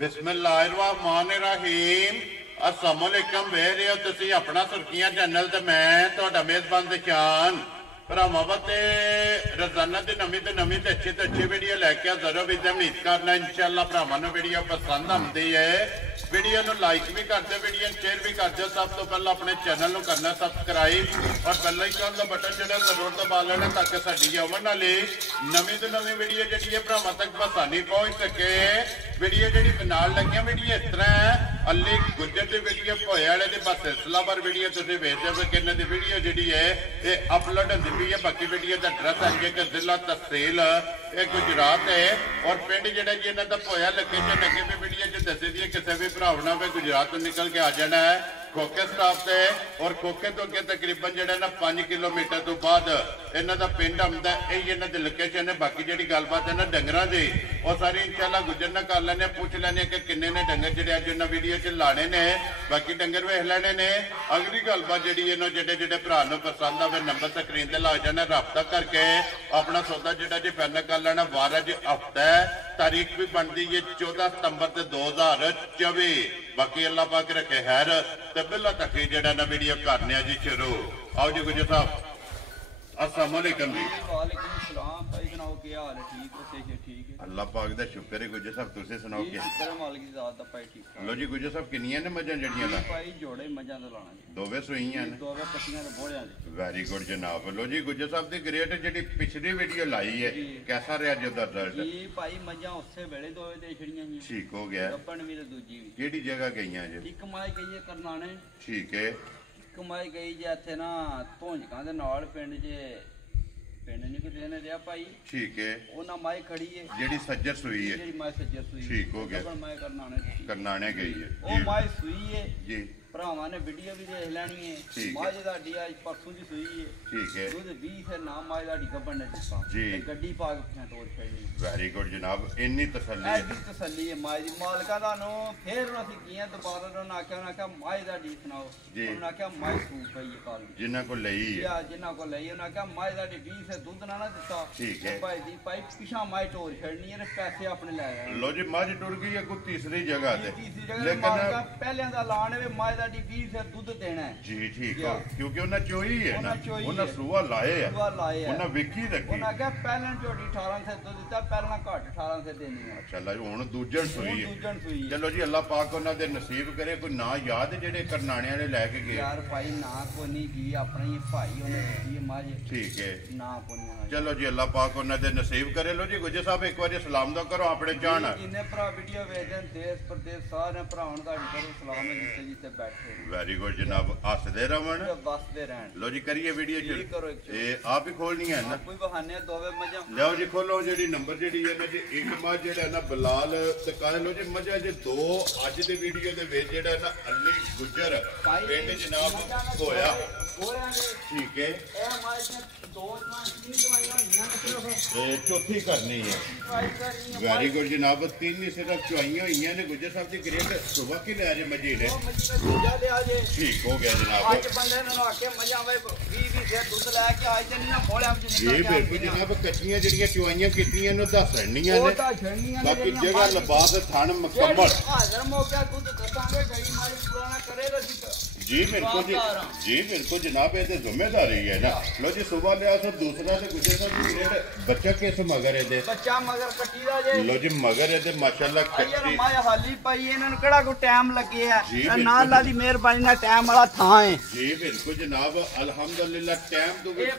बिस्मिल्लाहिर्रहमानिर्रहीम अस्सलाम वालेकुम वे रहे हो तुसी अपना सुर्खियां चैनल ते मैं तुहाडा मेजबान दिशान भरावां वास्ते रोजाना दी नवीं ते अच्छी वीडियो लैके हाज़र हो। उम्मीद करना इंशाअल्लाह भरावां नूं वीडियो पसंद आउंदी है। वीडियो नूं लाइक भी कर दो, वीडियो शेयर भी कर दो। सब तो पहले अपने चैनल नूं करना सबसक्राइब और बेल आइकन का बटन जिहड़ा जरूर दबा लेना ताकि साडी आउण वाली नवीं तो नवीं वीडियो जिहड़ी है भरावां तक आसानी पहुंच सके। वीडियो जिहड़ी नाल लगियां वीडियो इस तरह है अली गुज्जर की वीडियो भोए वाले की बस सिलसिलावार वीडियो तुसीं वेखदे हो कि इन्हां दी वीडियो जिहड़ी है ये अपलोड होंदी पई है। बाकी वीडियो का एड्रैस है कि जिला तहसील ये गुजरात है और पिंड जिहड़ा जी इन्हां दा भोया लोकेशन अगे भी वीडियो च दसी दी है। किसी भी भराव ना भी गुजरात तो निकल के आ जाना है खोखे स्टाफ से और खोखे तो अगे तकरीबन जो 5 किलोमीटर तो बाद इन्हों का पिंड आंदा है। इन्हों की लोकेशन है। बाकी जी गलबात है ना डंगर की और सारी इंशाअल्लाह गुजर ना कर लेने पूछ लेने कि किन्ने ने डंगर जो अज इन्होंने वीडियो च लाने ने बाकी डंगर वेख लेने ने। अगली गलबात जी जो भरा पसंद आए नंबर स्क्रीन से लग जाना रबता करके अपना सौदा जो जी फाइनल कर लेना। वार अज हफ्ता है तारीख भी बनती है 14 सितंबर 2024। बाकी अल्लाह पाक रखे खैर ते बिल्ला तक जेड़ा ना वीडियो करने जी शुरू। आओ जी गुजर साहब अस्सलाम वालेकुम जी। वालेकुम सलाम भाई सुनाओ क्या हाल है? ठीक हो? सेहत ठीक है? अल्लाह पाक दा शुक्र है। गुजर साहब तुसी सुनाओ क्या? शुक्र मालिक दी जात दा भाई ठीक है। लो जी गुजर साहब किन्नियां ने मजां जड़ियां दा? भाई जोड़े मजां दा लाना जी। दोवे सुईयां ने? दोवे पट्टियां दे बोलियां दे। वेरी गुड जनाब। लो जी गुजर साहब दी ग्रेट जेडी पिछली वीडियो लाई है कैसा रहा जी दा रिजल्ट? जी भाई मजां उसे वेले दोवे दे छड़ियां जी। ठीक हो गया। गब्बन भी ते दूजी भी। केड़ी जगह गईयां जी? एक माई गई है करनाने। ठीक है। एक माई गई जे इत्थे ना धोंजकां दे नाल पिंड जे पिंड नहीं किसी ने दिया भाई। ठीक है। वो ना माई खड़ी है जेडी सज्जर सुई है। जेडी माई सज्जर सुई। ठीक हो गया। गब्बन माई करनाने करनाने गई है वो माई सुई है जी। भरावां ने वीडियो भी देख लैनी है। मझ दी अज परसों की सुई है। ठीक है। दुध 20 है ना मझ दी गब्बन ने दिता जी। गड्डी पा के पिछां तोड़ छड़ी। वेरी गुड जनाब। इन्नी तसल्ली है। ऐसी तसल्ली है माई दी मालका दा नो। फिर असीं कियां दोबारा उन्होंने आख्या माई दा डी सुनाओ जी। उन्होंने आख्या माई सूप पई है कल जिन्हां को लई है या जिन्हां को लई उन्होंने आख्या माई दा डी 20 है दुध ना दिता। ठीक है। भाई दी भाई पिछां माई तोड़ छड़नी है पैसे अपने ले आए। लो जी मझ टुर गई है कोई तीसरी जगह ते तीसरी जगह मालका पहले दा लाने वे माई दा डी 20 है दूध देना है जी। ठीक है क्योंकि उन्हें चोई है ना उन्हें है। सुआ लाए है उन्हें विकी रखी उन्हें क्या पहले झोटी 18 से दूध दिता पहला घट 18 से देनी है। अच्छा लो हुन दूजन सुई है। दूजन सुई है। चलो जी अल्लाह पाक उन्हां दे नसीब करे। कोई ना याद जेड़े करनाने वाले लेके गए यार भाई ना को नहीं जी अपना ही भाई उन्हें दी है मां। ठीक है ना को नहीं। चलो जी अल्लाह पाक उन्हां दे नसीब करे। लो जी गुजर साहब एक बार सलाम दो करो अपने जान इन्हें भरा वीडियो वेखदे देश प्रदेश सारे भरावां दा करो सलाम है जिथे जिथे बैठे। वेरी गुड जनाब। हसदे रवन बसदे रहन। लो जी करिए वीडियो शुरू करो। ए आप ही खोलनी है ना कोई बहाने दोवे मजा लो जी खोलो जेडी नंबर जेडी है ना जी एक मझ जेड़ा ना बिलाल ते कह लो जी मझा जे दो अज दे वीडियो दे विच जेड़ा ना अली गुजर पिंड जनाब होया। ठीक है। ए माई ने दो तीन दवाइयां हियां ने चौथी करनी है। वेरी गुड जनाब। तीन ही सिर्फ चुआइयां हुई ने गुजर साहब की ग्रेट सुबह की ले आजे मजी ने। ठीक हो गया जनाब। आज बंदे ने आके मजा वे 20 से दूध लेके आए ते नहीं बोले हम जी बिल्कुल जनाब। कच्चियां जड़ियां चुआइयां कीतियां ने दसणियां ने बाकी जगह लबास थान मुकम्मल हाजिर मौका दूध दसांगे गई मारी पुराना करे जी बिल्कुल जी बिल्कुल जनाब। ये जिम्मेदारी है ना। लो जी सुबह लिया सर दूसरा से गुजर साहब बच्चा किस मगर है बच्चा मगर कट्टी दा जे। लो जी मगर है माशाल्लाह कट्टी माय हाली पाई इन्हां नु केड़ा को टाइम लगे है ना अल्लाह दी मेहरबानी ना टाइम वाला थां है जी बिल्कुल जनाब। अल्हम्दुलिल्लाह टाइम तो विच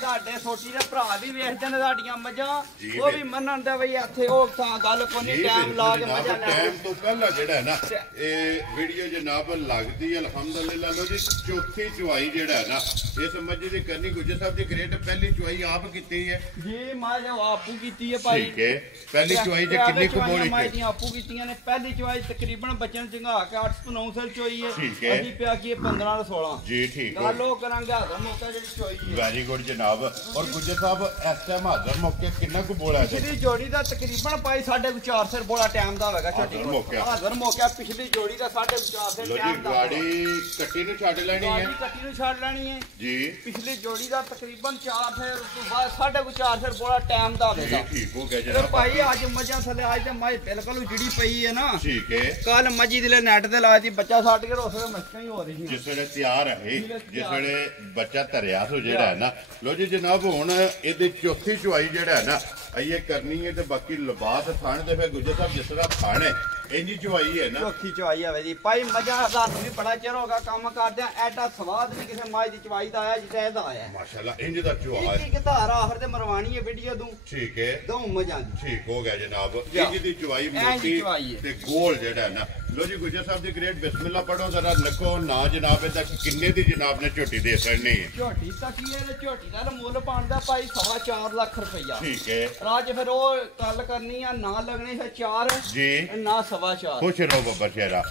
साडे छोटी दे भरा भी वेखदे ने साडीਆਂ मजां वो भी मनन दे भई ਇੱਥੇ ਉਹ ਤਾਂ ਗੱਲ कोनी टाइम ला के मजा ले। टाइम तो पहला जेड़ा है ना ये वीडियो जनाब लगदी अल्हम्दुलिल्लाह। लो जी चौथी चुआई जेड़ा है ना इस मस्जिद दी करनी गुजर साहब दी ग्रेट पहली चुआई आप कीती है जी मां जो आपू कीती है भाई। ठीक है। पहली चुआई जे कितनी को बोली मां दी आपू कीतियां ने। पहली चुआई तकरीबन बच्चन चंगा के 8 ਤੋਂ 9 साल ਚੋਈ ਹੈ ਠੀਕ ਹੈ। ਅਸੀਂ ਪਿਆ ਕੀ 15 ਤੋਂ 16 ਜੀ ਠੀਕ ਹੈ ਗੱਲ ਉਹ ਕਰਾਂਗੇ ਹਾਜ਼ਰ ਮੌਕਾ ਜਿਹੜੀ ਚੋਈ ਹੈ ਵੈਰੀ ਗੁੱਡ ਜਨਾਬ ਔਰ ਗੁੱਜਰ ਸਾਹਿਬ ਇਸ ਟਾਈਮ ਹਾਜ਼ਰ ਮੌਕੇ ਕਿੰਨਾ ਕੁ ਬੋਲਾ ਹੈ ਪਿਛਲੀ ਜੋੜੀ ਦਾ ਤਕਰੀਬਨ ਪਾਈ 4.5 ਸਿਰ ਬੋਲਾ ਟਾਈਮ ਦਾ ਹੋਵੇਗਾ ਛੋਟੀ ਹਾਜ਼ਰ ਮੌਕਾ। ਹਾਜ਼ਰ ਮੌਕਾ ਪਿਛਲੀ ਜੋੜੀ ਦਾ 4.5 ਸਿਰ ਲੋ ਜੀ ਟਾਈਮ ਦਾ ਗਾੜੀ ਕੱਟੀ ਨੂੰ ਛੱਡ ਲੈਣੀ ਹੈ ਗਾੜੀ ਕੱਟੀ ਨੂੰ ਛੱਡ ਲੈਣੀ ਹੈ ਜੀ ਪਿਛਲੀ ਜੋੜੀ ਦਾ ਤਕਰੀਬਨ 4 ਸਿਰ ਉਸ ਤੋਂ ਬਾਅਦ 4.5 ਸਿਰ ਬੋਲਾ ਟਾਈਮ ਦਾ ਜੀ ਹੋਵੇਗਾ ਠੀਕ ਹੋ ਗਿਆ ਤੇ ਜਨਾਬ ਭਾਈ ਅੱਜ ਮੱਝਾਂ ਥੱਲੇ ਅੱਜ ਤੇ ਮੱਝ ਬਿਲਕੁਲ ਜਿਹੜੀ ਪਈ ਹੈ ਨਾ ਠੀਕ ਹੈ ਕੱਲ ਮੱਝੀ ਦੇ ਨੈਟ ਤੇ ਲਾਇਆ ਸੀ ਬੱਚਾ ਛੱਡ ਕੇ ਰੋਸੇ ਮਸਕਾਂ ਹੀ ਹੋ ਰਹੀਆਂ ਜਿਸ ਵੇਲੇ ਤਿਆਰ ਹੈ ਜਿਸ ਵੇਲੇ ਬੱਚਾ ਧਰਿਆ ਸੋ ਜਿਹੜਾ ਹੈ ਨਾ ਲੋ ਜੀ ਜਨਾਬ ਹੁਣ ਇਹਦੇ ਚੌਥੀ ਚੁਆਈ ਜਿਹੜਾ ਹੈ ਨਾ ਇਹ ਕਰਨੀ ਹੈ ਤੇ ਬਾਕੀ ਲਿਬਾਸ ਥਾਣ ਤੇ ਫਿਰ ਗੁੱਜਰ ਸਾਹਿਬ ਜਿਸ ਤਰ੍ਹਾਂ ਥਾਣ ਹੈ ਇੰਨੀ ਚੁਆਈ ਹੈ ਨਾ ਚੌਥੀ ਚਵਾਈ ਆਵੇ ਜੀ ਭਾਈ ਮੱਝਾਂ ਦਾ ਵੀ ਬੜਾ ਚਿਰ ਹੋਗਾ ਕੰਮ ਕਰਦਿਆਂ ਐਡਾ ਸਵਾਦ ਨਹੀਂ ਕਿਸੇ ਮੱਝ ਦੀ ਚਵਾਈ ਦਾ ਆਇਆ ਜਿੱਦਾਂ ਇਹਦਾ ਆਇਆ ਮਾਸ਼ਾਅੱਲਾ ਇੰਜ ਦਾ ਚੁਆ ਹੈ ਇੱਕ ਧਾਰ ਆਖਰ ਤੇ ਮਰਵਾਣੀ ਹੈ ਵੀਡੀਓ ਦੂੰ ਠੀਕ ਹੈ ਦੋ ਮੱਝਾਂ ਦੀ ਠੀਕ ਹੋ ਗਿਆ ਜਨਾਬ ਜਾ। ਇੰਜ ਦੀ ਚੁਆਈ ਇੰਝ ਦੀ ਮੋਟੀ ਚੁਆਈ ਹੈ। ਤੇ ਗੋਲ ਜਿਹੜਾ ਹੈ ਨਾ ਲੋ ਜੀ ਗੁੱਜਰ ਸਾਹਿਬ ਦੀ ਗ੍ਰੇਟ ਬਿਸਮਿਲ੍ਲਾ ਪੜੋ ਜ਼ਰਾ ਨਕੋ ਨਾ ਜਨਾਬ ਇਹਦਾ ਕਿੰਨੇ ਦੀ ਜਨਾਬ ਨੇ ਝੋਟੀ ਦੇ ਸਕਣੀ ਹੈ ਝੋਟੀ ਤੱਕੀ ਹੈ ਤੇ ਝੋਟੀ ਦਾ ਮੁੱਲ ਪਾਉਂਦਾ ਭਾਈ 4.5 ਲੱਖ ਰੁਪਈਆ ਠੀਕ ਹੈ ਰਾਜ ਫਿਰ ਉਹ ਗੱਲ ਕਰਨੀ ਆ ਨਾ ਲੱਗਣੀ ਫਿਰ 4 ਜੀ ਨਾ 4.5 ਖੁਸ਼ ਰਹੋ ਬੱਬਾ ਸ਼ੇਰਾ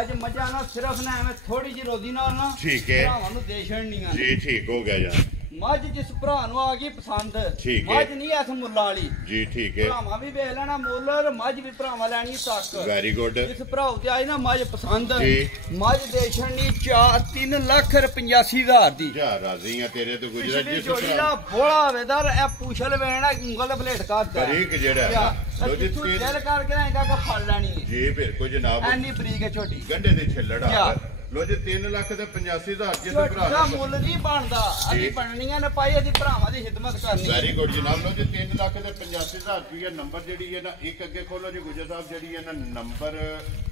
ਅੱਜ ਮੱਝਾਂ ਨਾ ਸਿਰਫ ਨਾ ਐਵੇਂ ਥੋੜੀ ਜਿਹੀ ਰੋਦੀ ਨਾਲ ਨਾ ਠੀਕ ਹੈ ਭਰਾਵਾਂ ਨੂੰ ਦੇ ਛੱਡਣੀਆਂ ਨੇ। ਜੀ ਠੀਕ ਹੋ ਗਿਆ ਜੀ ਮੱਝ ਜਿਸ ਭਰਾ ਨੂੰ ਆ ਗਈ ਪਸੰਦ ਠੀਕ ਹੈ। ਮੱਝ ਨਹੀਂ ਐਸ ਮੁੱਲਾਂ ਵਾਲੀ ਜੀ ਠੀਕ ਹੈ ਭਰਾਵਾਂ ਵੀ ਵੇਖ ਲੈਣਾ ਮੁੱਲ ਮੱਝ ਵੀ ਭਰਾਵਾਂ ਲੈਣੀ ਤੱਕ ਵੈਰੀ ਗੁੱਡ ਜਿਸ ਭਰਾ ਤੇ ਆਈ ਨਾ ਮੱਝ ਪਸੰਦ ਜੀ। ਮੱਝ ਦੇ ਛੱਡਣੀ 3 ਲੱਖ 85,000 ਦੀ ਜਾ ਰਾਜ਼ੀ ਆ ਤੇਰੇ ਤੋਂ ਗੁਜਰਾ ਪਿਛਲੀ ਜਿਸ ਜੋੜੀ ਤਰ੍ਹਾਂ ਦਾ ਬੋਲਾ ਵੇਦਰ ਇਹ ਪੁਛਲ ਵੇਣਾ ਉਂਗਲ ਬਲੇਟ ਕਰਦਾ ਬਰੀਕ ਜਿਹੜਾ ਹੈ ਨਾ, ਲੋ ਜੀ ਤੂੰ ਤੇਰੇ- ਦਿਲ ਕਰਕੇ ਨਾ ਇਹਦਾ ਫੜ ਲੈਣੀ ਹੈ ਜੀ ਬਿਲਕੁਲ ਜਨਾਬ ਐਨੀ ਬਰੀਕ ਹੈ ਛੋਟੀ ਗੰਢੇ ਦੇ ਛਿੱਲੜ ਆ ਜਾ। ਲੋ ਜੀ 3 ਲੱਖ ਤੇ 85,000 ਜਿਸ ਝੋਟੀ ਭਰਾ ਦਾ ਨੇ ਮੁੱਲ ਨਹੀਂ ਬਣਦਾ ਅਸੀਂ ਬਣਨੀਆਂ ਨੇ ਪਾਈ ਅਸੀਂ ਭਰਾਵਾਂ ਦੀ ਖਿਦਮਤ ਕਰਨੀ ਹੈ। ਵੈਰੀ ਗੁੱਡ ਜਨਾਬ ਲੋ ਜੀ 3 ਲੱਖ ਤੇ 85,000 ਰੁਪਏ ਨੰਬਰ ਜਿਹੜੀ ਹੈ ਨਾ ਇੱਕ ਅੱਗੇ ਖੋਲੋ ਜੀ ਗੁਜਰ ਸਾਹਿਬ ਜਿਹੜੀ ਹੈ ਨਾ ਨੰਬਰ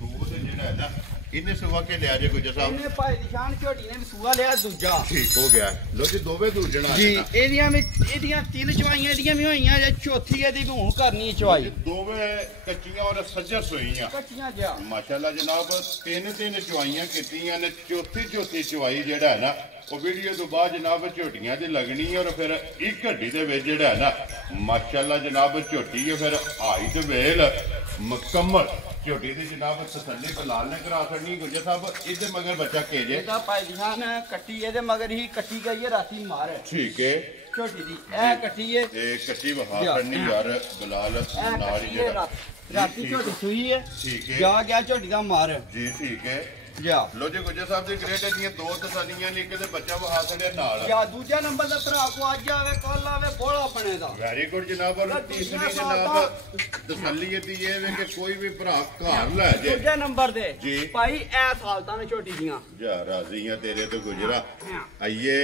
2 ਤੇ ਜਿਹੜਾ ਹੈ ਨਾ ਇਹਨੇ ਸੁਵਾ ਕੇ ਲਿਆ ਜੇ ਗੁਜਰ ਸਾਹਿਬ ਇਹਨੇ ਭਾਈ ਦੀ ਸ਼ਾਨ ਝੋਟੀ ਨੇ ਵੀ ਸੂਆ ਲਿਆ ਦੂਜਾ ਠੀਕ ਹੋ ਗਿਆ ਲੋ ਜੀ ਦੋਵੇਂ ਦੂਜਣਾ ਜੀ ਇਹਦੀਆਂ 3 ਚਵਾਈਆਂ ਇਹਦੀਆਂ ਵੀ ਹੋਈਆਂ ਜੇ ਚੌਥੀ ਇਹਦੀ ਵੀ ਹੁਣ ਕਰਨੀ ਹੈ ਚਵਾਈ ਦੋਵੇਂ ਕੱਚੀਆਂ ਔਰ ਸੱਜਰ ਸੋਈਆਂ ਕੱਚੀਆਂ ਜਿਆ ਮਾਸ਼ਾਅੱਲਾ ਜਨਾਬ ਤਿੰਨ ਚੁਆਈਆਂ ਕੀਤੀਆਂ ਨੇ ਚੌਥੀ ਚੁਆਈ ਜਿਹੜਾ ਹੈ ਨਾ ਉਹ ਵੀਡੀਓ ਤੋਂ ਬਾਅਦ ਜਨਾਬ ਝੋਟੀਆਂ ਦੀ ਲੱਗਣੀ ਹੈ ਔਰ ਫਿਰ ਇੱਕ ਘੱਡੀ ਦੇ ਵਿੱਚ ਜਿਹੜਾ ਹੈ ਨਾ ਮਾਸ਼ਾਅੱਲਾ ਜਨਾਬ ਝੋਟੀ ਹੈ ਫਿਰ ਹਾਈਟ ਵੇਲ ਮੁਕੰਮਲ ਝੋਟੀ ਦੀ ਜਨਾਬ ਤਸੱਲੀ ਬਲਾਲ ਨੇ ਕਰਾ ਛੱਡਣੀ ਗੁੱਜਰ ਸਾਹਿਬ ਇਹਦੇ ਮਗਰ ਬੱਚਾ ਕੇਜੇ ਇਹਦਾ ਭਾਈ ਦੀ ਸ਼ਾਨ ਕੱਟੀ ਇਹਦੇ ਮਗਰ ਹੀ ਕੱਟੀ ਗਈ ਹੈ ਰਾਤੀ ਮਾਰ ਠੀਕ ਹੈ ਝੋਟੀ ਦੀ ਇਹ ਕੱਟੀ ਹੈ ਤੇ ਕੱਚੀ ਵਹਾ ਛੱਡਣੀ ਯਾਰ ਬਲਾਲ ਇਹ ਨਾਲ ਹੀ ਕੱਟੀ ਹੈ ਜਿਹੜਾ ਰਾਤੀ ਝੋਟੀ ਸੂਈ ਹੈ ਠੀਕ ਹੈ ਜਾ ਗਿਆ ਝੋਟੀ ਦਾ ਮਾਰ ਜੀ ਠੀਕ ਹੈ ਜਾ ਲੋ ਜੀ ਗੁੱਜਰ ਸਾਹਿਬ ਦੀ ਗ੍ਰੇਟ ਦੀਆਂ ਦੋ ਤਸੱਲੀਆਂ ਨੇ ਕਿਤੇ ਬੱਚਾ ਵਹਾ ਛੱਡਿਆ ਨਾਲ ਜਾਂ ਦੂਜਾ ਨੰਬਰ ਦਾ ਭਰਾ ਕੋ ਅੱਜ ਆਵੇ ਕੱਲ ਆਵੇ ਬੋਲਾ ਬਣੇ ਦਾ ਵੈਰੀ ਗੁੱਡ ਜਨਾਬ ਔਰ ਤੀਸਰੀ ਜਨਾਬ ਤਸੱਲੀ ਇਹਦੀ ਇਹ ਵੇ ਕਿ ਕੋਈ ਵੀ ਭਰਾ ਘਰ ਲੈ ਜੇ ਦੂਜੇ ਨੰਬਰ ਦੇ ਜੀ। ਭਾਈ ਇਹ ਸਾਲਤਾਂ ਨੇ ਛੋਟੀ ਦੀਆਂ ਜਾ ਰਾਜ਼ੀ ਆ ਤੇਰੇ ਤੋਂ ਗੁਜਰਾ ਆਈਏ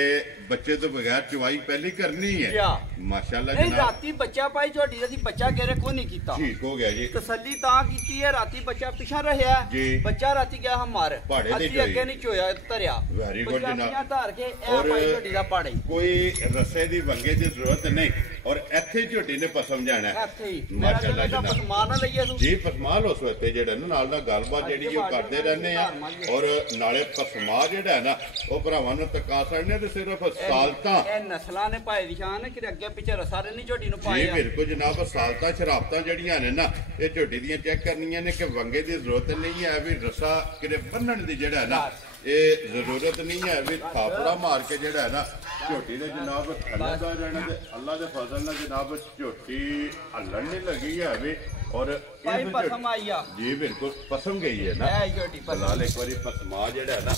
ਬੱਚੇ ਤੋਂ ਬਗੈਰ ਚਵਾਈ ਪਹਿਲੀ ਕਰਨੀ ਹੈ ਜਾ। ਮਾਸ਼ਾਅੱਲਾ ਨਹੀਂ ਜਨਾਬ ਰਾਤੀ ਬੱਚਾ ਭਾਈ ਛੋਟੀ ਦਾ ਸੀ ਬੱਚਾ ਗੇਰੇ ਕੋ ਨਹੀਂ ਕੀਤਾ ਠੀਕ ਹੋ ਗਿਆ ਜੀ ਤਸੱਲੀ ਤਾਂ ਕੀਤੀ ਹੈ ਰਾਤੀ ਬੱਚਾ ਪਿਛਾ ਰਿਹਾ ਜੀ। ਬੱਚਾ ਰਾਤੀ ਗਿਆ ਹਮਾਰ ਪਹਾੜੇ ਤੇ ਅਸੀਂ ਚੋਈ। ਅੱਗੇ ਨਹੀਂ ਚੋਇਆ ਧਰਿਆ Very good ਬੱਚਾ ਜਨਾਬ। ਪਿਛਾਂ ਧਾਰ ਕੇ ਇਹ ਔਰ ਭਾਈ ਛੋਟੀ ਦਾ ਪਾੜੇ ਕੋਈ ਰਸੇ ਦੀ ਵੰਗੇ ਦੀ ਜ਼ਰੂਰਤ ਨਹੀਂ ਔਰ ਇੱਥੇ ਝੋਟੀ ਨੇ ਪਸਮ ਜਾਣਾ ਹੈ। ਇੱਥੇ ਹੀ ਮੇਰਾ ਮਾਸ਼ਾਅੱਲਾ ਜਿਹੜਾ ਜਨਾਬ ਪਸਮਾਨ ਨਾ ਲਈਏ ਤੂੰ ਜੀ ਪਸਮਾਲ ਉਸ ਵੇਤੇ ਜਿਹੜਾ ਨਾ ਨਾਲ ਦਾ ਗੱਲਬਾਤ ਜਿਹੜੀ ਉਹ ਕਰਦੇ ਰਹਿੰਦੇ ਆ ਔਰ ਨਾਲੇ ਪਸਮਾ ਜਿਹੜਾ ਹੈ ਨਾ ਉਹ ਭਰਾਵਾਂ ਨੂੰ ਤਕਾ ਛੱਡਨੇ ਤੇ ਸਿਰਫ ਸਾਲਤਾਂ ਇਹ ਨਸਲਾਂ ਨੇ ਭਾਈ ਦੀ ਸ਼ਾਨ ਕਿ ਅੱਗੇ ਪਿੱਛੇ ਰਸਾ ਨਹੀਂ ਝੋਟੀ ਨੂੰ ਜੀ ਪਾਇਆ ਬਿਲਕੁਲ ਜਨਾਬ ਸਾਲਤਾਂ ਸ਼ਰਾਬਤਾਂ ਜਿਹੜੀਆਂ ਨੇ ਨਾ ਇਹ ਝੋਟੀ ਦੀਆਂ ਚੈੱਕ ਕਰਨੀਆਂ ਨੇ ਕਿ ਵੰਗੇ ਦੀ ਜ਼ਰੂਰਤ ਨਹੀਂ ਹੈ ਵੀ ਰਸਾ ਕਿਤੇ ਬੰਨਣ ਦੀ ਜਿਹੜਾ ਹੈ ਨਾ ਇਹ ਜ਼ਰੂਰਤ ਨਹੀਂ ਹੈ ਵੀ ਥਾਪੜਾ ਮਾਰ ਕੇ ਜਿਹੜਾ ਹੈ ਨਾ ਝੋਟੀ ਦੇ ਜਨਾਬ ਥੱਲੇ ਦਾ ਰਹਿਣਾ ਤੇ ਅੱਲਾ ਦੇ ਫਜ਼ਲ ਨਾਲ ਜਨਾਬ ਝੋਟੀ ਹੱਲਣ ਨਹੀਂ ਲੱਗੀ ਹੈ ਵੀ ਔਰ ਭਾਈ ਪਸਮ ਆਈ ਆ ਜੀ ਬਿਲਕੁਲ ਪਸਮ ਗਈ ਹੈ ਨਾ ਇਹ ਝੋਟੀ ਪਸਮ ਫਿਲਹਾਲ ਇੱਕ ਵਾਰੀ ਪਸਮਾ ਜਿਹੜਾ ਹੈ ਨਾ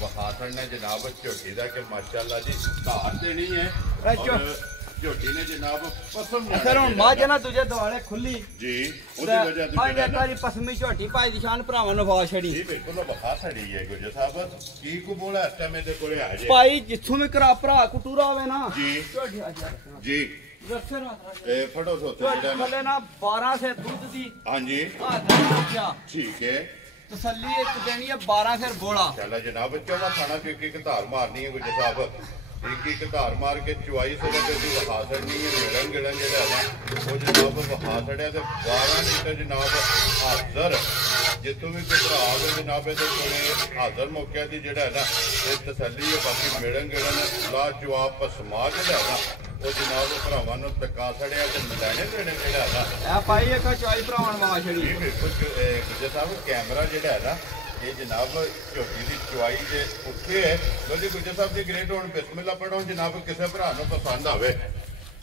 ਵਹਾਸਣ ਨੇ ਜਨਾਬ ਝੋਟੀ ਦਾ ਕਿ ਮਾਸ਼ਾਅੱਲਾ ਜੀ ਧਾਰ ਦੇਣੀ ਹੈ ਔਰ ਝੋਟੀ ਨੇ ਜਨਾਬ ਪਸਮ ਜਾਣਾ ਅਸਰ ਹੁਣ ਮਾਝ ਨਾ ਤੁਝੇ ਦੁਆਲੇ ਖੁੱਲੀ ਜੀ ਉਹਦੀ ਵਜ੍ਹਾ ਤੋਂ ਅੱਜ ਤਾਰੀ ਪਸਮੀ ਝੋਟੀ ਭਾਈ ਦੀ ਸ਼ਾਨ ਭਰਾਵਾਂ ਨੂੰ ਫਾ ਛੜੀ ਜੀ ਬਿਲਕੁਲ ਵਹਾ ਛੜੀ ਹੈ ਗੁਜਰ ਸਾਹਿਬ ਕੀ ਕੋ ਬੋਲਾ ਇਸ ਟਾਈਮ ਇਹਦੇ ਕੋਲੇ ਆ ਜੇ ਭਾਈ ਜਿੱਥੋਂ ਵੀ ਕਰਾ ਭਰਾ ਕਟੂਰਾ ਹੋਵੇ ਨਾ ਜੀ ਝੋਟੀ ਆ ਜਾ ਜੀ ਰੱਸੇ ਰਾਤ ਇਹ ਫੜੋ ਸੋਤੇ ਝੋਟੀ ਜਿਹੜਾ ਨਾ ਥੱਲੇ ਨਾ 12 ਸੇ ਦੁੱਧ ਦੀ ਹਾਂਜੀ ਆ ਦੱਸਿਆ ਠੀਕ ਹੈ ਤਸੱਲੀ ਇੱਕ ਦੇਣੀ ਹੈ 12 ਫਿਰ ਬੋਲਾ ਚੱਲ ਜਨਾਬ ਚੌਵਾ ਖਾਣਾ ਕਿ ਇੱਕ ਧਾਰ ਮਾਰਨੀ ਹੈ ਗੁਜਰ ਸਾਹਿਬ ਇੱਕ ਧਾਰ ਮਾਰ ਕੇ ਚੁਆਈ ਸੋ ਤੇ ਦੀ ਵਹਾ ਛੜਨੀ ਹੈ ਮਿਲਣ ਗਿਲਣ ਜਿਹੜਾ ਨਾ ਉਹ ਜਨਾਬ ਵਹਾ ਛੜਿਆ ਤੇ 12 ਲੀਟਰ ਜਨਾਬ ਹਾਜ਼ਰ ਜਿੱਥੋਂ ਵੀ ਕੋਈ ਭਰਾ ਆਵੇ ਜਨਾਬ ਇਹਦੇ ਕੋਲੇ ਹਾਜ਼ਰ ਮੌਕਿਆਂ ਦੀ ਜਿਹੜਾ ਨਾ ਇਹ ਤਸੱਲੀ ਹੈ ਬਾਕੀ ਮਿਲਣ ਗਿਲਣ ਲਾ ਜਵਾਬ ਪਸਮਾ ਜਿਹੜਾ ਨਾ ਉਹ ਜਨਾਬ ਭਰਾਵਾਂ ਨੂੰ ਤਕਾ ਛੜਿਆ ਤੇ ਲੈਣੇ ਦੇਣੇ ਜਿਹੜਾ ਨਾ ਇਹ ਭਾਈ ਇੱਕ ਚੋਈ ਭਰਾਵਾਂ ਨੂੰ ਫਾ ਛੜੀ ਇਹ ਬਿਲਕੁਲ ਗੁਜਰ ਸਾਹਿਬ ਕੈਮਰਾ ਜਿਹੜਾ ਹੈ ਨਾ ਇਹ ਜਨਾਬ ਝੋਟੀ ਦੀ ਚੁਆਈ ਦੇ ਉੱਥੇ ਹੈ। ਲੋ ਜੀ ਗੁੱਜਰ ਸਾਹਿਬ ਦੀ ਗ੍ਰੇਟ ਹੁਣ ਬਿਸਮਿਲ੍ਲਾ ਪੜੋ ਜਨਾਬ, ਕਿਸੇ ਭਰਾ ਨੂੰ ਪਸੰਦ ਆਵੇ।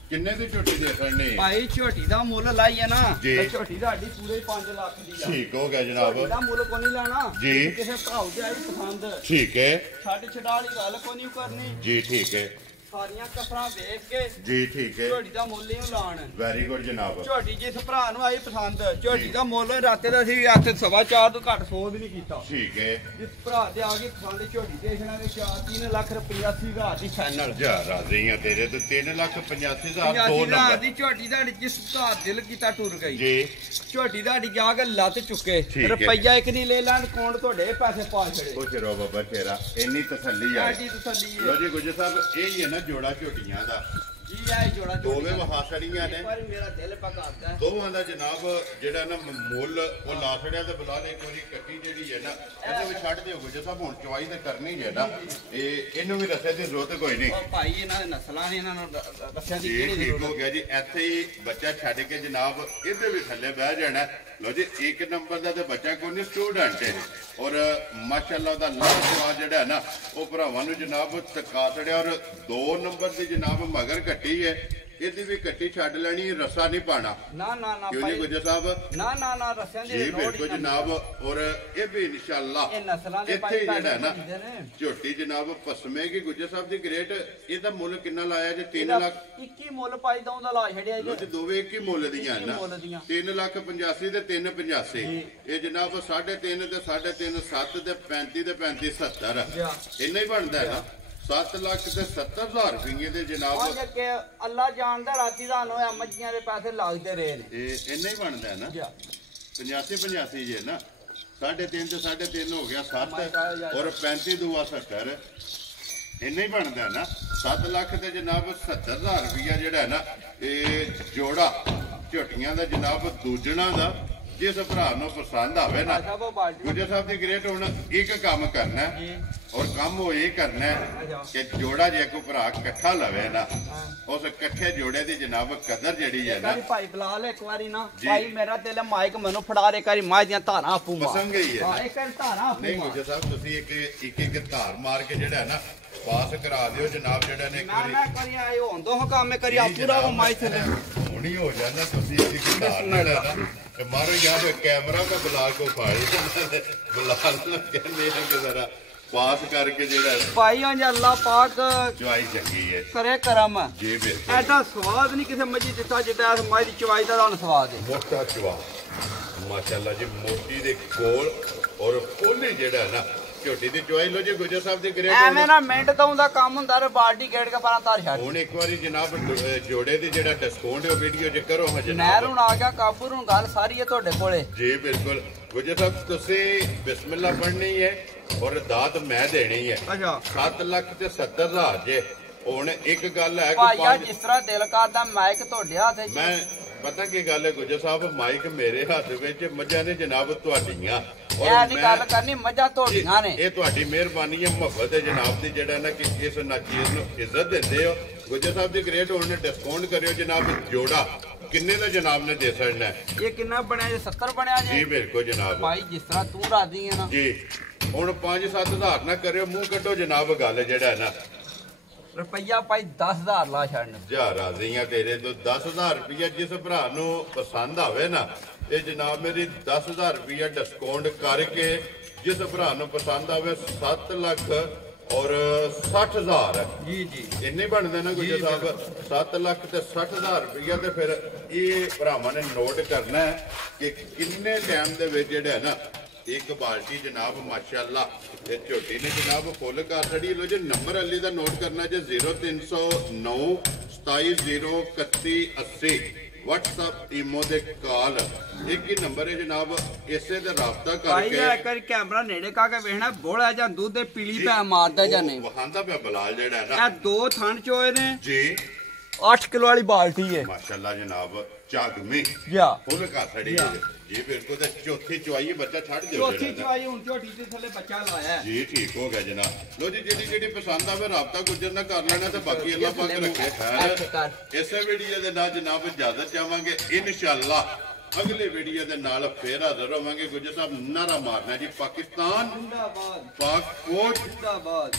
ਕਿੰਨੇ ਦੀ ਝੋਟੀ ਦੇ ਕਰਨੀ ਭਾਈ? ਝੋਟੀ ਦਾ ਮੁੱਲ ਲਾਈ ਹੈ ਨਾ ਜੀ, ਤੇ ਝੋਟੀ ਸਾਡੀ ਪੂਰੇ 5 ਲੱਖ ਦੀ ਆ। ਠੀਕ ਹੋ ਗਿਆ ਜਨਾਬ, ਝੋਟੀ ਦਾ ਮੁੱਲ ਕੋਈ ਨਹੀਂ ਲੈਣਾ ਜੀ, ਕਿਸੇ ਭਰਾ ਦੀ ਆਈ ਪਸੰਦ ਠੀਕ ਹੈ ਛੱਡ ਛਡਾ ਵਾਲੀ ਗੱਲ ਕੋਈ ਨਹੀਂ ਕਰਨੀ ਜੀ, ਠੀਕ ਹੈ ਸਾਰੀਆਂ ਕਸਰਾਂ ਵੇਖ ਕੇ ਜੀ, ਠੀਕ ਹੈ ਝੋਟੀ ਦਾ ਮੁੱਲ ਹੀ ਲਾਣ। ਵੈਰੀ ਗੁੱਡ ਜਨਾਬ। ਝੋਟੀ ਜਿਸ ਭਰਾ ਨੂੰ ਆਈ ਪਸੰਦ ਝੋਟੀ ਦਾ ਮੁੱਲ ਰਾਤੇ ਦਾ ਸੀ ਹੱਥ 4.25 ਤੋਂ ਘੱਟ 100 ਵੀ ਨਹੀਂ ਕੀਤਾ। ਠੀਕ ਹੈ ਜਿਸ ਭਰਾ ਦੇ ਆ ਗਈ ਪਸੰਦ ਝੋਟੀ ਦੇ ਇਹਨਾਂ ਦੇ 3 ਲੱਖ ਰੁਪਈਆ 80,000 ਦੀ ਫਾਈਨਲ ਜਾ ਰਾਜ਼ੀ ਆ ਤੇਰੇ ਤੇ 3,85,000 ਦੋ 85,000 ਨੰਬਰ ਦੀ ਝੋਟੀ ਦਾ ਜਿਸ ਘਰ ਦਿਲ ਕੀਤਾ ਟੁਰ ਗਈ ਜੀ। ਝੋਟੀ ਦਾ ਜਾ ਕੇ ਲੱਤ ਚੁੱਕੇ ਠੀਕ ਹੈ। ਰੁਪਈਆ ਇੱਕ ਨਹੀਂ ਲੈ ਲੈਣ ਕੋਣ ਤੁਹਾਡੇ ਪੈਸੇ ਪਾ ਛੜੇ। ਖੁਸ਼ ਰਹੋ ਬਾਬਾ ਤੇਰਾ, ਇੰਨੀ ਤਸੱਲੀ ਆ। ਸਾਡੀ ਤਸੱਲੀ ਲੋ ਹੈ ਜੀ ਗੁੱਜਰ ਸਾਹਿਬ ਇਹ ਹੀ ਹੈ ਨਾ ਜੋੜਾ ਝੋਟੀਆਂ ਦਾ, ਜੀ ਆਏ ਜੋੜਾ ਦੋਵੇਂ ਵਹਾਸੜੀਆਂ ਨੇ। ਪਰ ਮੇਰਾ ਦਿਲ ਪਕਾਉਂਦਾ ਹੈ। ਦੋਵਾਂ ਦਾ ਜਨਾਬ ਜਿਹੜਾ ਨਾ ਮੁੱਲ ਉਹ ਲਾ ਛੜਿਆ ਤੇ ਬੁਲਾ ਲੈ ਕੋਈ ਕੱਟੀ ਜਿਹੜੀ ਹੈ ਨਾ ਇਹਦੇ ਵੀ ਛੱਡ ਦਿਓ ਗੁੱਜਰ ਸਾਹਿਬ, ਹੁਣ ਚੁਆਈ ਤੇ ਕਰਨੀ ਹੈ ਨਾ। ਇਹਨੂੰ ਵੀ ਦੱਸਿਆ ਦੀ ਜ਼ਰੂਰਤ ਕੋਈ ਨਹੀਂ। ਉਹ ਭਾਈ ਇਹਨਾਂ ਦੇ ਨਸਲਾਂ ਨੇ ਇਹਨਾਂ ਨੂੰ ਦੱਸਿਆ ਦੀ ਜੀ ਕਿਹੜੀ ਠੀਕ ਜ਼ਰੂਰਤ ਹੋ ਗਿਆ ਜੀ। ਇੱਥੇ ਹੀ ਬੱਚਾ ਛੱਡ ਕੇ ਜਨਾਬ ਇਹਦੇ ਵੀ ਥੱਲੇ ਬਹਿ ਜਾਣਾ। ਲੋ ਜੀ 1 ਨੰਬਰ ਦਾ ਤੇ ਬੱਚਾ ਕੋਈ ਨਹੀਂ, ਸਟੂਡੈਂਟ ਹੈ ਔਰ ਮਾਸ਼ਾਅੱਲਾ ਦਾ ਲਾਜਵਾਬ ਜਿਹੜਾ ਨਾ ਉਹ ਭਰਾਵਾਂ ਨੂੰ ਜਨਾਬ ਟਕਾ ਛੜਿਆ। ਔਰ 2 ਨੰਬਰ ਦੀ ਜਨਾਬ ਮਗਰ ਕੱਟੀ ਹੈ, ਇਹਦੀ ਵੀ ਕੱਟੀ ਛੱਡ ਲੈਣੀ, ਰਸਾ ਨਹੀਂ ਪਾਣਾ। ਨਾ ਨਾ ਨਾ ਕਿਉਂ ਜੀ ਭਾਈ ਗੁੱਜਰ ਸਾਹਿਬ? ਨਾ ਨਾ ਨਾ ਰਸਿਆਂ ਦੀ ਜੀ ਲੋੜ ਬਿਲਕੁਲ ਹੀ ਨਾ। ਜਨਾਬ। ਔਰ ਇਹ ਵੀ ਇਨਸ਼ਾਅੱਲਾ ਇਹ ਨਸਲਾਂ ਦੇ ਇੱਥੇ ਭਾਈ ਜਿਹੜਾ ਨਾ ਹੁੰਦੇ ਨੇ। ਝੋਟੀ ਜਨਾਬ ਪਸਮੇਗੀ ਗੁੱਜਰ ਸਾਹਿਬ ਦੀ ਗ੍ਰੇਟ। ਇਹਦਾ ਮੁੱਲ ਕਿੰਨਾ ਲਾਇਆ ਜੀ? 3 ਲੱਖ 21 ਮੁੱਲ ਪਾਈ ਦਾ ਉਹਦਾ ਲਾ ਛੜਿਆ ਜੀ। ਤੇ ਦੋਵੇਂ ਇੱਕ ਹੀ ਮੁੱਲ ਦੀਆਂ ਇੱਕ ਹੀ ਨਾ, ਮੁੱਲ ਦੀਆਂ। 3,85,000 ਤੇ 3,85,000 ਜੀ। ਇਹ ਜਨਾਬ 3.5 ਤੇ 3.5 7 ਤੇ 35 ਤੇ 35 70 ਜਾ। ਇੰਨਾ ਹੀ ਬਣਦਾ ਹੈ ਨਾ। 7,70,000 ਰੁਪਏ ਦੇ ਜਨਾਬ ਅੱਜ ਕਿ ਅੱਲਾ ਜਾਣਦਾ ਰਾਤੀ ਦਾ ਹੋਇਆ ਮੱਝੀਆਂ ਦੇ ਪੈਸੇ ਲੱਗਦੇ ਰਹੇ ਨੇ। ਇਹ ਇੰਨਾ ਹੀ ਬਣਦਾ ਹੈ ਨਾ। ਜਾ 85 ਜੇ ਨਾ 3.5 ਤੇ 3.5 ਹੋ ਗਿਆ 7 My God, ਯਾਰ। ਔਰ 35 ਦੂਆ 70 ਇੰਨਾ ਹੀ ਬਣਦਾ ਹੈ ਨਾ। 7 ਲੱਖ ਤੇ ਜਨਾਬ 70,000 ਰੁਪਇਆ ਜਿਹੜਾ ਹੈ ਨਾ ਇਹ ਜੋੜਾ ਝੋਟੀਆਂ ਦਾ ਜਨਾਬ ਦੂਜਣਾ ਦਾ। ਜਿਸ ਭਰਾ ਨੂੰ ਪਸੰਦ ਆਵੇ ਨਾ ਸਾਹਿਬ ਉਹ ਬਾਜੂ ਗੁੱਜਰ ਸਾਹਿਬ ਦੀ ਗ੍ਰੇਟ ਹੁਣ ਇੱਕ ਕੰਮ ਕਰਨਾ ਜੀ। ਔਰ ਕੰਮ ਉਹ ਇਹ ਕਰਨਾ ਕਿ ਜੋੜਾ ਜੇ ਕੋਈ ਭਰਾ ਇਕੱਠਾ ਲਵੇ ਨਾ ਉਸ ਇਕੱਠੇ ਜੋੜੇ ਦੀ ਜਨਾਬ ਕਦਰ ਜਿਹੜੀ ਹੈ ਨਾ। ਭਾਈ ਬੁਲਾ ਲੈ ਇੱਕ ਵਾਰੀ ਨਾ ਜੀ। ਭਾਈ ਮੇਰਾ ਦਿਲ ਮਾਈਕ ਮੈਨੂੰ ਫੜਾ ਦੇ ਕਰੀ ਮਾਂ ਦੀਆਂ ਧਾਰਾਂ ਆਪੂ ਮਾਰ। ਪਸੰਦ ਗਈ ਹੈ ਹਾਂ ਨਾ। ਇੱਕ ਧਾਰਾਂ ਆਪੂ ਨਹੀਂ ਮਾਰ। ਗੁੱਜਰ ਸਾਹਿਬ ਤੁਸੀਂ ਇੱਕ ਧਾਰ ਮਾਰ ਕੇ ਜਿਹੜਾ ਨਾ ਪਾਸ ਕਰਾ ਦਿਓ ਜਨਾਬ। ਜਿਹੜਾ ਨੇ ਇੱਕ ਵਾਰੀ ਮੈਂ ਕਰੀ ਆਏ ਹੋਂਦੋ ਹੋ ਕੰਮ ਕਰੀ ਆ ਪੂਰਾ ਉਹ ਮਾਈ ਥੱਲੇ ਹੁਣੀ ਹੋ ਜਾਂਦਾ। ਤੁਸੀਂ ਇੱਕ ਧਾਰ ਜਿਹੜਾ ਨਾ ਤੇ ਮਾਰੋ ਯਾਦ ਕੈਮਰਾ ਮੈਂ ਬਲਾਲ ਕੋ ਫਾੜੀ ਬਲਾਲ ਨੂੰ ਕਹਿੰਦੇ ਆ ਕਿ ਜ਼ਰਾ ਪਾਸ ਕਰਕੇ ਜਿਹੜਾ ਭਾਈ ਆਂ ਅੱਲਾ ਪਾਕ ਚੁਆਈ ਚੰਗੀ ਹੈ ਕਰੇ ਕਰਮ। ਜੀ ਬਿਲਕੁਲ ਐਡਾ ਸਵਾਦ ਨਹੀਂ ਕਿਸੇ ਮੱਝੀ ਦਿੱਤਾ ਜਿੱਦਾਂ ਇਸ ਮਾਈ ਦੀ ਚਵਾਈ ਦਾ ਤੁਹਾਨੂੰ ਸਵਾਦ ਹੈ। ਮੋਟਾ ਚਵਾ ਮਾਸ਼ਾਅੱਲਾ ਜੀ, ਮੋਟੀ ਦੇ ਕੋਲ ਔਰ ਪੋਲੀ ਜਿਹੜਾ ਨਾ ਝੋਟੀ ਦੀ ਚੁਆਈ। ਲੋ ਜੀ ਗੁੱਜਰ ਸਾਹਿਬ ਦੀ ਗ੍ਰੇਟ ਐਵੇਂ ਨਾ ਮਿੰਟ ਤੋਂ ਦਾ ਕੰਮ ਹੁੰਦਾ ਰੇ ਬਾਲਟੀ ਗੇੜ ਕੇ ਪਰਾਂ ਧਾਰ ਛੱਡ। ਹੁਣ ਇੱਕ ਵਾਰੀ ਜਨਾਬ ਜੋੜੇ ਦੀ ਜਿਹੜਾ ਡਿਸਕਾਊਂਟ ਹੈ ਵੀਡੀਓ ਚ ਕਰੋ ਹਾਂ ਨਹਿਰ ਜਨਾਬ। ਹੁਣ ਆ ਗਿਆ ਕਾਬੂ ਨੂੰ ਗੱਲ ਸਾਰੀ ਹੈ ਤੁਹਾਡੇ ਕੋਲੇ। ਜੀ ਬਿਲਕੁਲ ਗੁੱਜਰ ਸਾਹਿਬ ਤੁਸੀਂ ਬਿਸਮਿਲ੍ਲਾ ਪੜ੍ਹਨੀ ਹੈ ਔਰ ਦਾਤ ਮੈਂ ਦੇਣੀ ਹੈ। ਅੱਛਾ 7 ਲੱਖ ਤੇ 70,000 ਜੇ। ਹੁਣ ਇੱਕ ਗੱਲ ਹੈ ਕਿ ਭਾਈਆ ਜਿਸ ਤਰ੍ਹਾਂ ਦਿਲ ਕਰਦਾ ਮਾਈਕ ਤੁਹਾਡੇ ਹੱਥ 'ਚ। ਮੈਂ ਪਤਾ ਕੀ ਗੱਲ ਹੈ ਗੁੱਜਰ ਸਾਹਿਬ, ਮਾਈਕ ਮੇਰੇ ਹੱਥ ਵਿੱਚ, ਮੱਝਾਂ ਨੇ ਜਨਾਬ ਤੁਹਾਡੀਆਂ। ਇਹ ਨਹੀਂ ਗੱਲ ਕਰਨੀ ਮੱਝਾਂ ਤੁਹਾਡੀਆਂ ਨੇ। ਇਹ ਤੁਹਾਡੀ ਮਿਹਰਬਾਨੀ ਹੈ, ਮੁਹੱਬਤ ਹੈ ਜਨਾਬ ਦੀ ਜਿਹੜਾ ਨਾ ਕਿ ਇਸ ਨਾਚੀਜ਼ ਨੂੰ ਇੱਜ਼ਤ ਦਿੰਦੇ ਹੋ। ਗੁੱਜਰ ਸਾਹਿਬ ਦੀ ਗ੍ਰੇਟ ਹੁਣ ਡਿਸਕਾਊਂਟ ਕਰਿਓ ਜਨਾਬ। ਜੋੜਾ ਕਿੰਨੇ ਦਾ ਜਨਾਬ ਨੇ ਦੇ ਸਕਣਾ ਹੈ? ਇਹ ਕਿੰਨਾ ਬਣਿਆ ਜੀ? 70 ਬਣਿਆ ਜੀ ਜੀ। ਬਿਲਕੁਲ ਜਨਾਬ। ਭਾਈ ਜਿਸ ਤਰ੍ਹਾਂ ਤੂੰ ਰਾਜ਼ੀ ਹੈ ਨਾ ਜੀ ਹੁਣ 5-7,000 ਨਾ ਕਰਿਓ, ਮੂੰਹ ਕੱਢੋ ਜਨਾਬ। ਗੱਲ ਜਿਹੜਾ ਨਾ ਰੁਪਈਆ ਭਾਈ 10,000 ਲਾ ਛੱਡਣ। ਜਾ ਰਾਜ਼ੀਆਂ ਤੇਰੇ ਤੋਂ 10,000 ਰੁਪਇਆ ਜਿਸ ਭਰਾ ਨੂੰ ਪਸੰਦ ਆਵੇ ਨਾ ਤੇ ਜਨਾਬ ਮੇਰੀ 10,000 ਰੁਪਇਆ ਡਿਸਕਾਊਂਟ ਕਰਕੇ ਜਿਸ ਭਰਾ ਨੂੰ ਪਸੰਦ ਆਵੇ 7 ਲੱਖ ਔਰ 60,000 ਜੀ ਜੀ ਇੰਨੇ ਬਣਦੇ ਨਾ ਗੁੱਜਰ ਸਾਹਿਬ। 7 ਲੱਖ ਤੇ 60,000 ਰੁਪਇਆ। ਤੇ ਫਿਰ ਇਹ ਭਰਾਵਾਂ ਨੇ ਨੋਟ ਕਰਨਾ ਹੈ ਕਿ ਕਿੰਨੇ ਟਾਈਮ ਦੇ ਵਿੱਚ ਜਿਹੜਾ ਨਾ ਇੱਕ ਬਾਲਟੀ ਜਨਾਬ ਮਾਸ਼ਾਅੱਲਾ ਤੇ ਝੋਟੀ ਨੇ ਜਨਾਬ ਫੁੱਲ ਕਰ ਛੜੀ। ਲੋ ਜੀ ਨੰਬਰ ਅਲੀ ਦਾ ਨੋਟ ਕਰਨਾ ਜੇ 0309 27013180 WhatsApp ਈਮੋ ਦੇ ਕਾਲ ਇੱਕ ਹੀ ਨੰਬਰ ਹੈ ਜਨਾਬ। ਇਸੇ ਤੇ ਰਾਬਤਾ ਭਾਈ ਕਰਕੇ ਇੱਕ ਵਾਰੀ ਕੈਮਰਾ ਨੇੜੇ ਕਾ ਕੇ ਵੇਖਣਾ ਬੋਲਾ ਜਾਂ ਦੁੱਧ ਦੇ ਪੀਲੀ ਪੈ ਮਾਰਦਾ ਜਾਂ ਨਹੀਂ। ਵਹਾਂਦਾ ਪਿਆ ਬਲਾਲ ਜਿਹੜਾ ਨਾ ਇਹ 2 ਥਣ ਚੋਏ ਨੇ। ਜੀ 8 ਕਿਲੋ ਵਾਲੀ ਬਾਲਟੀ ਹੈ ਮਾਸ਼ਾਅੱਲਾ ਜਨਾਬ। ਝਾਗਮੀ ਜਾ ਫੁੱਲ ਕਰ ਛੜੀ ਜੀ ਬਿਲਕੁਲ। ਤੇ ਚੌਥੀ ਚੁਆਈ ਬੱਚਾ ਛੱਡ ਦਿਓ ਚੌਥੀ ਜਿਹੜਾ ਨਾ। ਚਵਾਈ ਹੁਣ ਝੋਟੀ ਦੇ ਥੱਲੇ ਬੱਚਾ ਲਾਇਆ ਹੈ। ਜੀ ਠੀਕ ਹੋ ਗਿਆ ਜਨਾਬ। ਲੋ ਜੀ ਜਿਹੜੀ ਪਸੰਦ ਆਵੇ ਰਾਬਤਾ ਗੁੱਜਰ ਨਾਲ ਕਰ ਲੈਣਾ ਤੇ ਬਾਕੀ ਅੱਲਾਹ ਪਾਕ ਰੱਖੇ ਖੈਰ। ਇਸੇ ਵੀਡੀਓ ਦੇ ਨਾਲ ਜਨਾਬ ਇਜਾਜ਼ਤ ਚਾਹਾਂਗੇ ਇਨਸ਼ਾਅੱਲਾ। ਅਗਲੇ ਵੀਡੀਓ ਦੇ ਨਾਲ ਫੇਰ ਹਾਜ਼ਰ ਹੋਵਾਂਗੇ। ਗੁੱਜਰ ਸਾਹਿਬ ਨਾਰਾ ਮਾਰਨਾ ਜੀ, ਪਾਕਿਸਤਾਨ ਜ਼ਿੰਦਾਬਾਦ, ਪਾਕ ਫੌਜ ਜ਼ਿੰਦਾਬਾਦ।